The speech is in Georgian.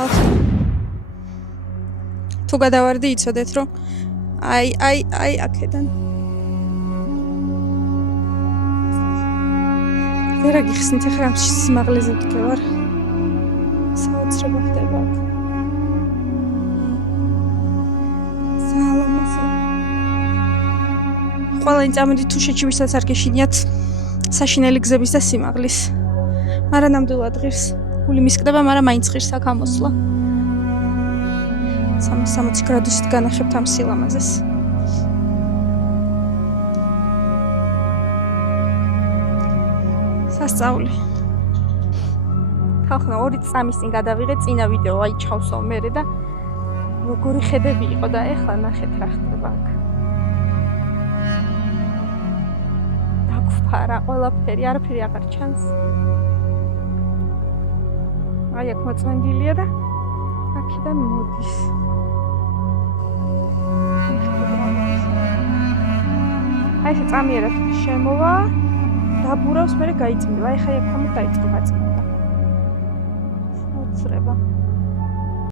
ხალხი. თუ გადავარდი იცოდეთ რომ აი აქედან ვერა გიხსნით ახლა ამ სიმაღლეზე ვდგევარ. საოცრება ხდება აქ. სალამასი. ყველანი წამოდი თუშეთში ვისაც არ გეშინიათ საშინელი გზების და სიმაღლის. მაგრამ ნამდვილად ღირს. გული მისკდება, მაგრამ მაინც ღირს აქ ამოსვლა. 360 გრადუსით განახებთ ამ სილამაზეს. სასწაული. ხალხო 2 წამის წინ გადავიღე წინა ვიდეო, აი ჩავსვავ მერე და როგორი ხედები იყო და ეხლა ნახეთ რა ხდება აქ. დაგფარა ყველაფერი, არაფერი აღარ ჩანს. აი აქ მოწმენდილია და აქედან მოდის. აი ეს წამიერად შემოვა. დაბურავს მერე გაიწმინდა. აი ხა იქ ამით დაიწყო გაწმინდა. უცრება.